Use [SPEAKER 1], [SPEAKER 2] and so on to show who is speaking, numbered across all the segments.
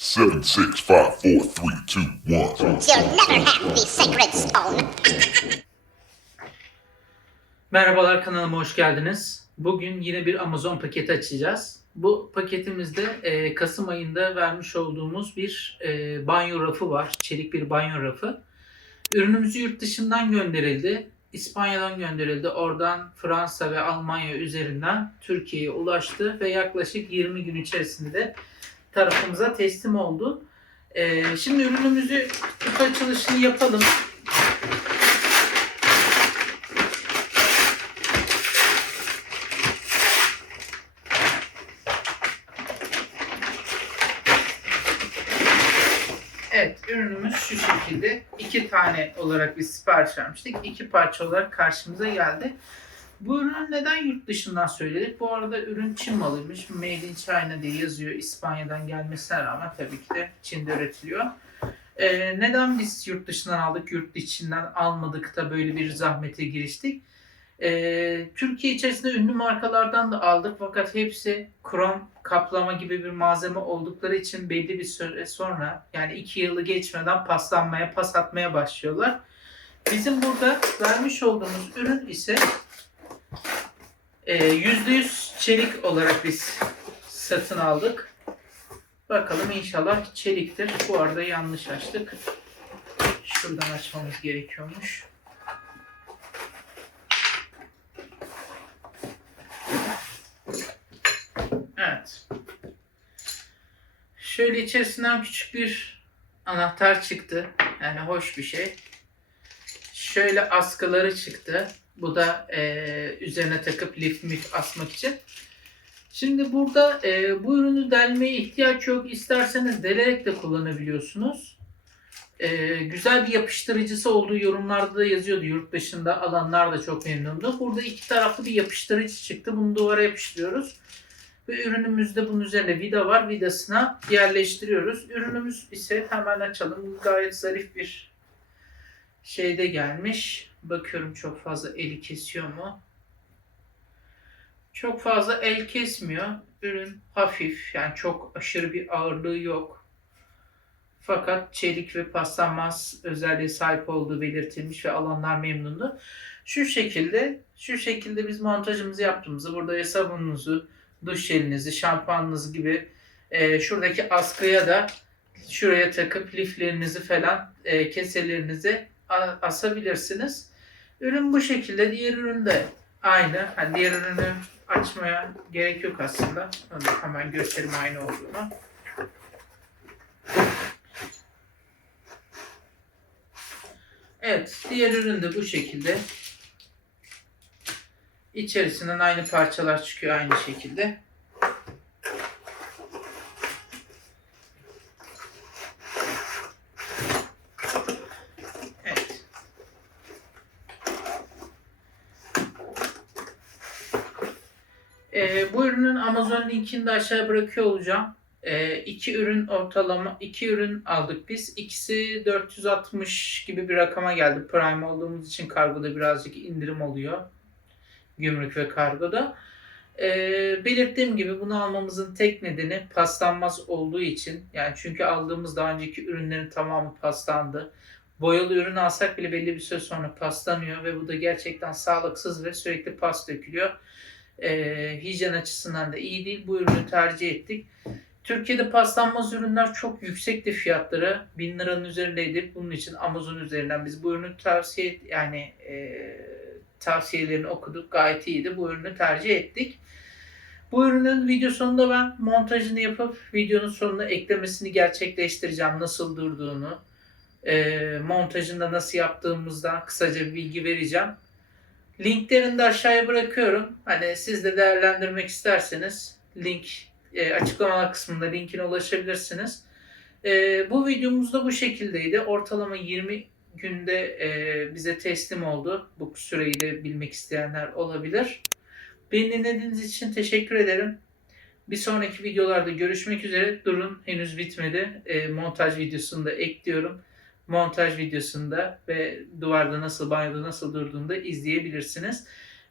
[SPEAKER 1] Seven, six, five, four, three, two, one.
[SPEAKER 2] You'll never have the sacred stone.
[SPEAKER 3] Merhabalar kanalıma hoş geldiniz. Bugün yine bir Amazon paketi açacağız. Bu paketimizde e, Kasım ayında vermiş olduğumuz bir e, banyo rafı var. Çelik bir banyo rafı. Ürünümüzü yurt dışından gönderildi. İspanya'dan gönderildi. Oradan Fransa ve Almanya üzerinden Türkiye'ye ulaştı ve yaklaşık 20 gün içerisinde de tarafımıza teslim oldu. E, şimdi ürünümüzü kutu açılışını yapalım. Evet, ürünümüz şu şekilde. iki tane olarak bir sipariş vermiştik. İki parça olarak karşımıza geldi. Bu ürünü neden yurt dışından söyledik? Bu arada ürün Çin malıymış. Made in China diye yazıyor. İspanya'dan gelmesine rağmen tabii ki de Çin'de üretiliyor. Ee, neden biz yurt dışından aldık, yurt içinden almadık da böyle bir zahmete giriştik? Ee, Türkiye içerisinde ünlü markalardan da aldık fakat hepsi krom kaplama gibi bir malzeme oldukları için belli bir süre sonra yani iki yılı geçmeden paslanmaya, pas atmaya başlıyorlar. Bizim burada vermiş olduğumuz ürün ise %100 çelik olarak biz satın aldık. Bakalım inşallah çeliktir. Bu arada yanlış açtık. Şuradan açmamız gerekiyormuş. Evet. Şöyle içerisinden küçük bir anahtar çıktı. Yani hoş bir şey. Şöyle askıları çıktı. Bu da e, üzerine takıp lif mif asmak için. Şimdi burada e, bu ürünü delmeye ihtiyaç yok. İsterseniz delerek de kullanabiliyorsunuz. E, güzel bir yapıştırıcısı olduğu yorumlarda da yazıyordu. Yurt dışında alanlar da çok memnundu. Burada iki taraflı bir yapıştırıcı çıktı. Bunu duvara yapıştırıyoruz. Ve ürünümüzde bunun üzerine vida var. Vidasına yerleştiriyoruz. Ürünümüz ise hemen açalım. Gayet zarif bir şeyde gelmiş. Bakıyorum çok fazla eli kesiyor mu? Çok fazla el kesmiyor. Ürün hafif. Yani çok aşırı bir ağırlığı yok. Fakat çelik ve paslanmaz özelliğe sahip olduğu belirtilmiş ve alanlar memnundu. Şu şekilde, şu şekilde biz montajımızı yaptığımızda burada sabununuzu, duş jelinizi, şampuanınız gibi e, şuradaki askıya da şuraya takıp liflerinizi falan e, keselerinizi asabilirsiniz. Ürün bu şekilde. Diğer ürün de aynı. Hani diğer ürünü açmaya gerek yok aslında. Onu hemen göstereyim aynı olduğunu. Evet, diğer ürün de bu şekilde. İçerisinden aynı parçalar çıkıyor aynı şekilde. Ee, bu ürünün Amazon linkini de aşağıya bırakıyor olacağım. Ee, iki ürün ortalama, iki ürün aldık biz. İkisi 460 gibi bir rakama geldi. Prime olduğumuz için kargoda birazcık indirim oluyor gümrük ve kargoda. Ee, belirttiğim gibi bunu almamızın tek nedeni paslanmaz olduğu için. Yani çünkü aldığımız daha önceki ürünlerin tamamı paslandı. Boyalı ürün alsak bile belli bir süre sonra paslanıyor ve bu da gerçekten sağlıksız ve sürekli pas dökülüyor. Ee, hijyen açısından da iyi değil. Bu ürünü tercih ettik. Türkiye'de paslanmaz ürünler çok yüksekti fiyatları. 1000 liranın üzerindeydi. Bunun için Amazon üzerinden biz bu ürünü tavsiye yani e, tavsiyelerini okuduk. Gayet iyiydi. Bu ürünü tercih ettik. Bu ürünün video sonunda ben montajını yapıp videonun sonuna eklemesini gerçekleştireceğim. Nasıl durduğunu, e, montajında nasıl yaptığımızdan kısaca bir bilgi vereceğim. Linklerini de aşağıya bırakıyorum. Hani siz de değerlendirmek isterseniz link e, açıklamalar kısmında linkine ulaşabilirsiniz. E, bu videomuz da bu şekildeydi. Ortalama 20 günde e, bize teslim oldu. Bu süreyi de bilmek isteyenler olabilir. Beni dinlediğiniz için teşekkür ederim. Bir sonraki videolarda görüşmek üzere. Durun henüz bitmedi. E, montaj videosunu da ekliyorum. Montaj videosunda ve duvarda nasıl, banyoda nasıl durduğunu da izleyebilirsiniz.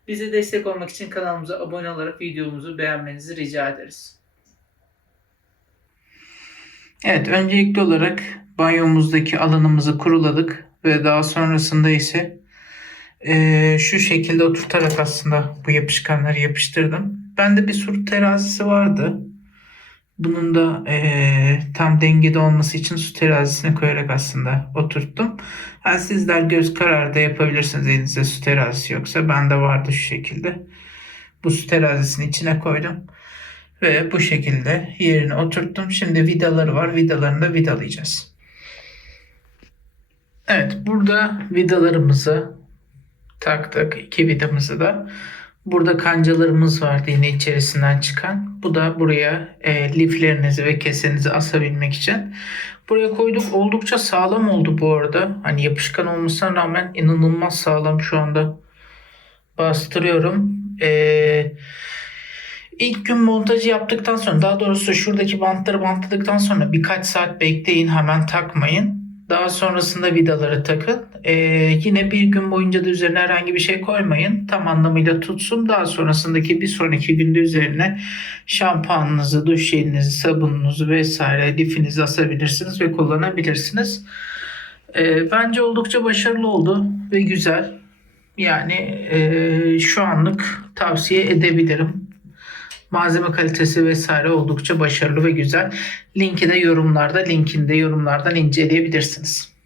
[SPEAKER 3] Bize destek olmak için kanalımıza abone olarak videomuzu beğenmenizi rica ederiz. Evet, öncelikli olarak banyomuzdaki alanımızı kuruladık ve daha sonrasında ise eee, şu şekilde oturtarak aslında bu yapışkanları yapıştırdım. Bende bir su terazisi vardı. Bunun da eee, tam dengede olması için su terazisine koyarak aslında oturttum. Ha, sizler göz kararı da yapabilirsiniz elinizde su terazisi yoksa. Bende vardı şu şekilde. Bu su terazisinin içine koydum. Ve bu şekilde yerine oturttum. Şimdi vidaları var. Vidalarını da vidalayacağız. Evet burada vidalarımızı taktık. İki vidamızı da. Burada kancalarımız vardı yine içerisinden çıkan. Bu da buraya e, liflerinizi ve kesenizi asabilmek için. Buraya koyduk. Oldukça sağlam oldu bu arada. Hani yapışkan olmasına rağmen inanılmaz sağlam şu anda. Bastırıyorum. Eee İlk gün montajı yaptıktan sonra daha doğrusu şuradaki bantları bantladıktan sonra birkaç saat bekleyin hemen takmayın. Daha sonrasında vidaları takın. Ee, yine bir gün boyunca da üzerine herhangi bir şey koymayın. Tam anlamıyla tutsun. Daha sonrasındaki bir sonraki günde üzerine şampuanınızı, duş jelinizi, sabununuzu vesaire lifinizi asabilirsiniz ve kullanabilirsiniz. Ee, bence oldukça başarılı oldu ve güzel. Yani e, şu anlık tavsiye edebilirim. Malzeme kalitesi vesaire oldukça başarılı ve güzel. Linki de yorumlarda, linkini de yorumlardan inceleyebilirsiniz.